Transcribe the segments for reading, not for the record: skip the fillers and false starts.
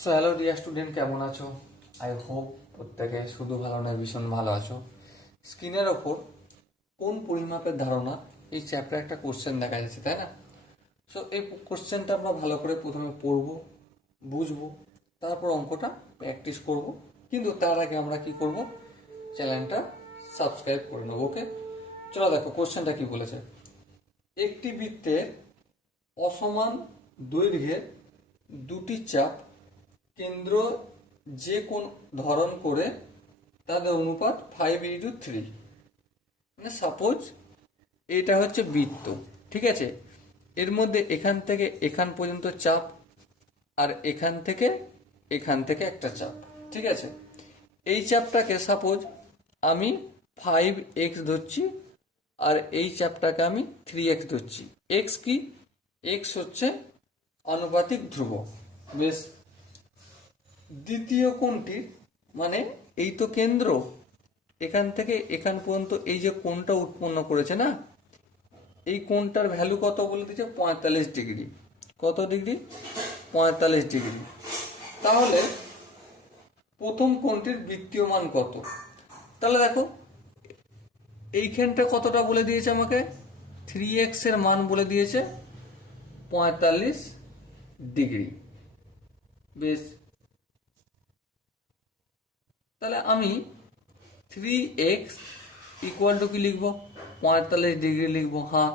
So hello dear student, কেমন আছো? I hope প্রত্যেকে শুধু ভালো নয়, ভীষণ ভালো আছো। স্ক্রিনের ওপর কোন পরিমাপের ধারণা, এই চ্যাপ্টারে একটা কোশ্চেন দেখা যাচ্ছে, তাই না? সো এই কোশ্চেনটা আমরা ভালো করে প্রথমে পড়বো, বুঝবো, তারপর অঙ্কটা প্র্যাকটিস করব। কিন্তু তার আগে আমরা কি করব, চ্যানেলটা সাবস্ক্রাইব করে নেবো। ওকে, চলো দেখো কোশ্চেনটা কি বলেছে। একটি বৃত্তের অসমান দৈর্ঘ্যের দুটি চাপ কেন্দ্র যে কোন ধরন করে তাদের অনুপাত 5:3। মানে সাপোজ এটা হচ্ছে বৃত্ত, ঠিক আছে? এর মধ্যে এখান থেকে এখান পর্যন্ত চাপ, আর এখান থেকে একটা চাপ, ঠিক আছে? এই চাপটাকে সাপোজ আমি 5x ধরছি, আর এই চাপটাকে আমি 3x ধরছি। এক্স কি? এক্স হচ্ছে আনুপাতিক ধ্রুবক। বেশ, দ্বিতীয় কোণটির মানে এই তো কেন্দ্র, এখান থেকে এখান পর্যন্ত এই যে কোণটা উৎপন্ন করেছে না, এই কোণটার ভ্যালু কত বলে দিচ্ছে? 45 ডিগ্রি। কত ডিগ্রি? 45 ডিগ্রি। তাহলে প্রথম কোণটির বৃত্তীয় মান কত? তাহলে দেখো এইখানটা কতটা বলে দিয়েছে আমাকে, 3x এর মান বলে দিয়েছে 45 ডিগ্রি। বেশ, তাহলে আমি 3x ইকুয়াল টু কি লিখবো? 45 ডিগ্রি লিখবো। হ্যাঁ,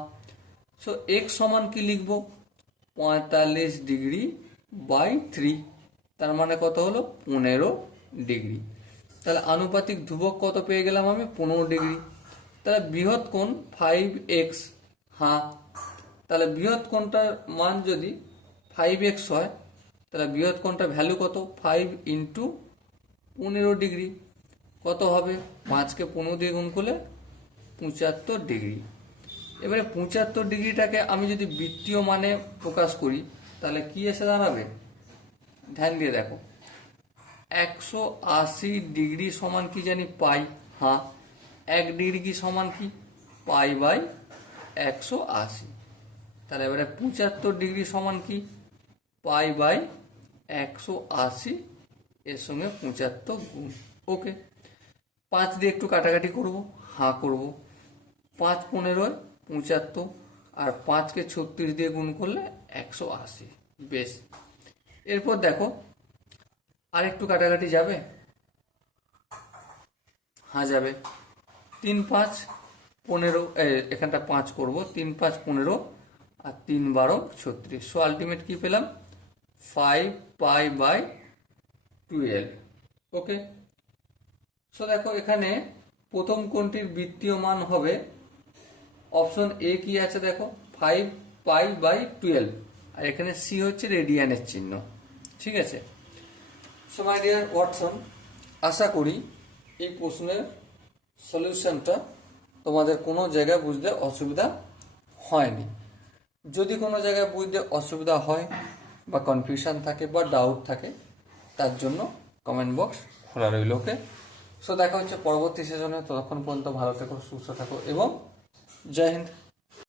সো x সমান কি লিখবো? 45 ডিগ্রি/3। তার মানে কত হলো? 15 ডিগ্রি। তাহলে আনুপাতিক ধ্রুবক কত পেয়ে গেলাম আমি? 15 ডিগ্রি। তাহলে বৃহৎ কোণ 5x। হ্যাঁ, তাহলে বৃহৎ কোণটার মান যদি 5x হয়, তাহলে বৃহৎ কোণটার ভ্যালু কত? 5 × 15 ডিগ্রি। কত হবে? 5কে 15 দিয়ে গুণ করলে 75 ডিগ্রি। এবারে 75 ডিগ্রিটাকে আমি যদি বৃত্তীয় মানে প্রকাশ করি, তাহলে কি এসে দাঁড়াবে? ধ্যান দিয়ে দেখো, 180 ডিগ্রি সমান কি জানি? পাই। হ্যাঁ, 1 ডিগ্রি কি সমান কি? পাই/180। তাহলে এবারে 75 ডিগ্রি সমান কি? পাই/180, এর সঙ্গে 75 গুণ। ওকে, 5 দিয়ে একটু কাটাকাটি করব। হ্যাঁ করব। 5×15=75, আর 5কে 36 দিয়ে গুণ করলে 180। বেশ, এরপর দেখো আর একটু কাটাকাটি যাবে। হ্যাঁ যাবে। 3×5=15, এখানটা 5 করব। 3×5=15, আর 3×12=36। সো আলটিমেট কি পেলাম? 5π/12। ওকে, সো দেখো এখানে প্রথম কোণটির বৃত্তীয় মান হবে, অপশন এ কি আছে দেখো, 5π/12, আর এখানে সি হচ্ছে রেডিয়ানের চিহ্ন, ঠিক আছে? সো মাই ডিয়ার ওয়াটসন, আশা করি এই প্রশ্নের সলিউশনটা তোমাদের কোনো জায়গায় বুঝতে অসুবিধা হয়নি। যদি কোনো জায়গায় বুঝতে অসুবিধা হয় বা কনফিউশন থাকে বা ডাউট থাকে, তার জন্য কমেন্ট বক্স খোলা রইল। ওকে, সো দেখা হচ্ছে পরবর্তী সেশনে। ততক্ষণ পর্যন্ত ভালো থেকো, সুস্থ থাকো এবং জয় হিন্দ।